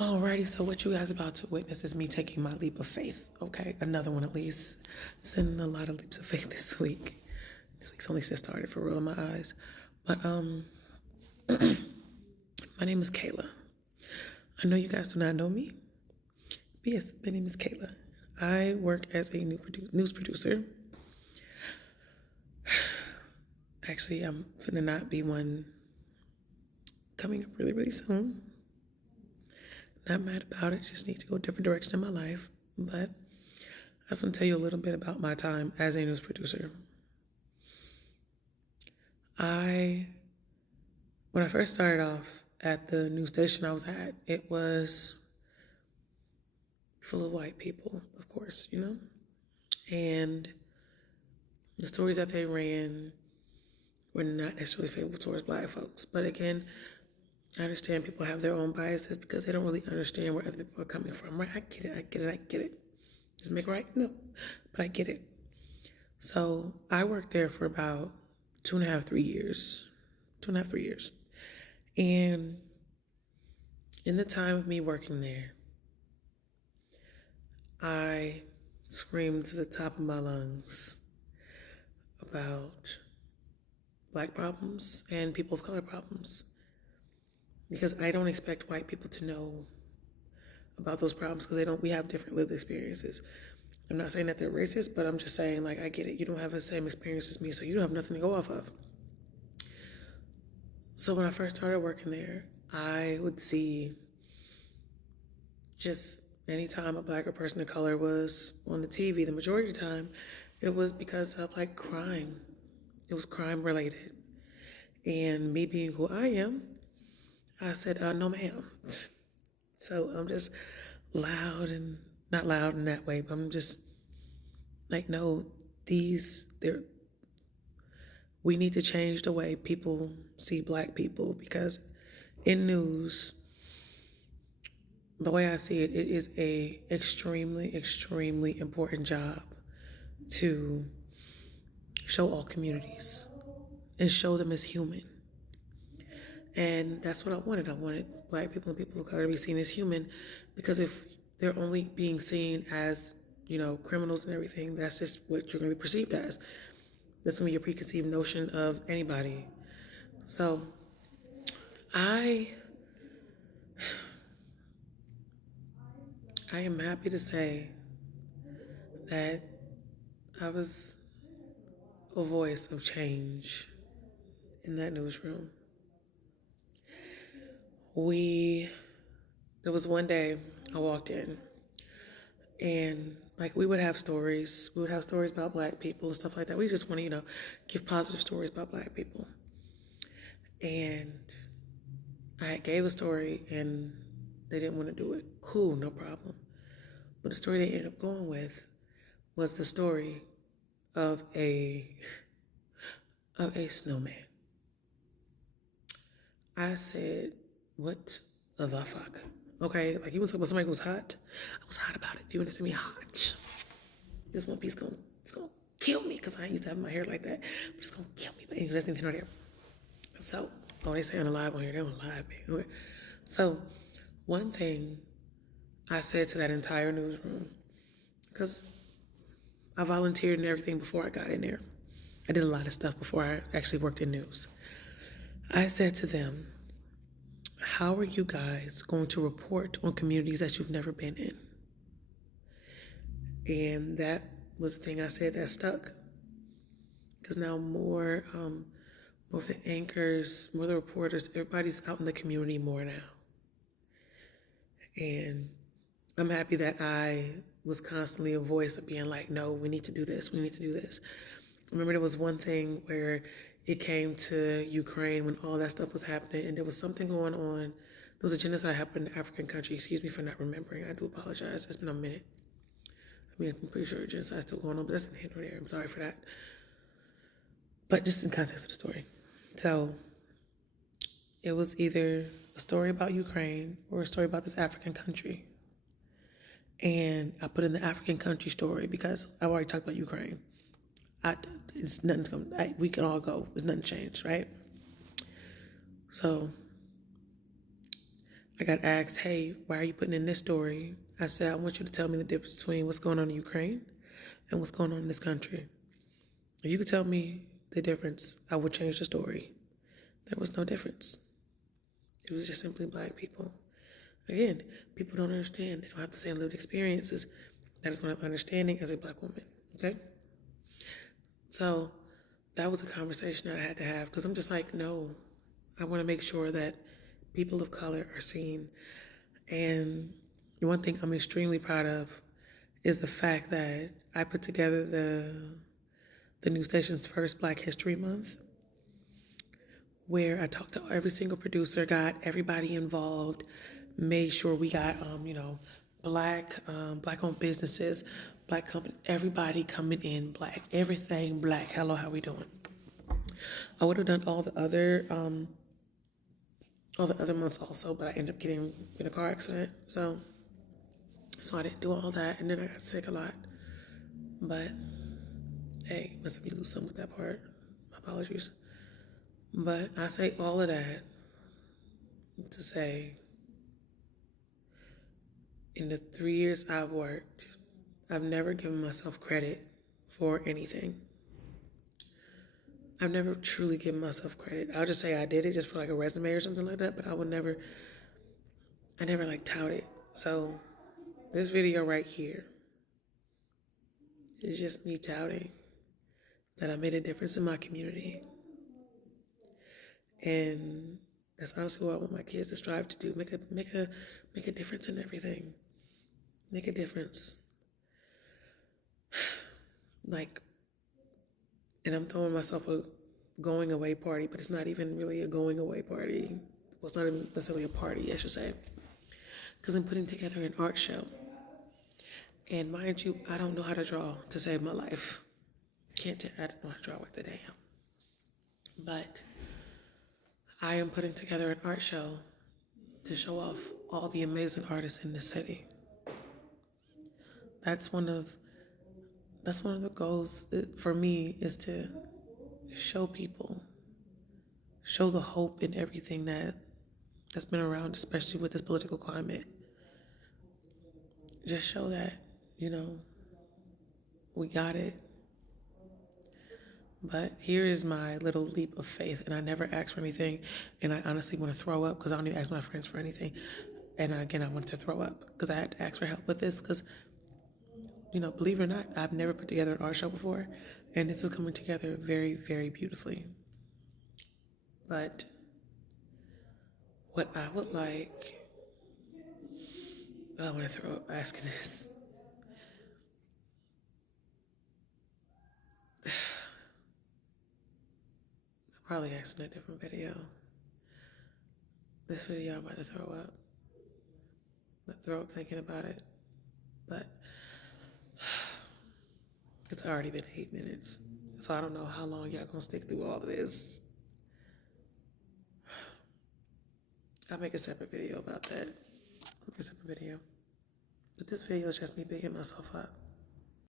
Alrighty, so what you guys about to witness is me taking my leap of faith. Okay, another one at least. Sending a lot of leaps of faith this week. This week's only just started for real in my eyes. But my name is Kayla. I know you guys do not know me. But yes, my name is Kayla. I work as a news producer. Actually, I'm finna not be one coming up really, really soon. Not mad about it, just need to go a different direction in my life. But I just want to tell you a little bit about my time as a news producer. When I first started off at the news station I was at, it was full of white people, of course, and the stories that they ran were not necessarily favorable towards black folks. But again, I understand people have their own biases because they don't really understand where other people are coming from, right? I get it. Does it make it right? No, but I get it. So I worked there for about 2.5, 3 years. 2.5, 3 years. And in the time of me working there, I screamed to the top of my lungs about black problems and people of color problems. Because I don't expect white people to know about those problems because we have different lived experiences. I'm not saying that they're racist, but I'm just saying, like, I get it. You don't have the same experience as me, so you don't have nothing to go off of. So when I first started working there, I would see just anytime a black or person of color was on the TV, the majority of the time, it was because of like crime. It was crime related. And me being who I am, I said, no ma'am. So I'm just loud and not loud in that way, but I'm just like, no, we need to change the way people see black people because in news, the way I see it, it is a extremely, extremely important job to show all communities and show them as human. And that's what I wanted. I wanted black people and people of color to be seen as human because if they're only being seen as, criminals and everything, that's just what you're going to be perceived as. That's going to be your preconceived notion of anybody. So I am happy to say that I was a voice of change in that newsroom. There was one day I walked in and like we would have stories. We would have stories about black people and stuff like that. We just want to, give positive stories about black people. And I gave a story and they didn't want to do it. Cool, no problem. But the story they ended up going with was the story of a snowman. I said, what the fuck? Okay, like you want to talk about somebody who was hot? I was hot about it. Do you understand me? Hot. This one piece it's gonna kill me because I used to have my hair like that. But it's gonna kill me. But anyway, that's neither here nor there. So, they say unalive on here. They don't lie, man. Okay. So, one thing I said to that entire newsroom, because I volunteered and everything before I got in there. I did a lot of stuff before I actually worked in news. I said to them, how are you guys going to report on communities that you've never been in? And that was the thing I said that stuck. Because now more of the anchors, more of the reporters, everybody's out in the community more now. And I'm happy that I was constantly a voice of being like, no, we need to do this. We need to do this. I remember there was one thing where it came to Ukraine when all that stuff was happening and there was something going on. There was a genocide happening in an African country. Excuse me for not remembering. I do apologize. It's been a minute. I mean, I'm pretty sure genocide's still going on, but that's in here or there. I'm sorry for that. But just in context of the story. So it was either a story about Ukraine or a story about this African country. And I put in the African country story because I've already talked about Ukraine. It's nothing's going. We can all go. There's nothing changed, right? So I got asked, hey, why are you putting in this story? I said, I want you to tell me the difference between what's going on in Ukraine and what's going on in this country. If you could tell me the difference, I would change the story. There was no difference. It was just simply black people. Again, people don't understand. They don't have the same lived experiences. That is what I'm understanding as a black woman, okay? So that was a conversation that I had to have because I'm just like, no, I want to make sure that people of color are seen. And one thing I'm extremely proud of is the fact that I put together the new station's first Black History Month, where I talked to every single producer, got everybody involved, made sure we got, black-owned businesses, black companies, everybody coming in black, everything black. Hello, how we doing? I would have done all the other months also, but I ended up getting in a car accident, so I didn't do all that, and then I got sick a lot. But hey, must be lose some with that part. My apologies. But I say all of that to say, in the 3 years I've worked, I've never given myself credit for anything. I've never truly given myself credit. I'll just say I did it just for like a resume or something like that, but I never like tout it. So this video right here is just me touting that I made a difference in my community. And that's honestly what I want my kids to strive to do. Make a difference in everything. Make a difference. Like, and I'm throwing myself a going away party, but it's not even really a going away party. Well, it's not even necessarily a party, I should say. Because I'm putting together an art show. And mind you, I don't know how to draw to save my life. I don't know how to draw like the damn. But I am putting together an art show to show off all the amazing artists in the city. That's one of the goals for me, is to show people, show the hope in everything that's been around, especially with this political climate. Just show that, we got it. But here is my little leap of faith, and I never asked for anything, and I honestly want to throw up because I don't even ask my friends for anything. And again, I wanted to throw up because I had to ask for help with this because, believe it or not, I've never put together an art show before, and this is coming together very, very beautifully. But what I would like, I want to throw up asking this. I'll probably ask in a different video. This video, I'm about to throw up. Thinking about it. But it's already been 8 minutes. So I don't know how long y'all gonna stick through all of this. I'll make a separate video about that. But this video is just me bigging myself up.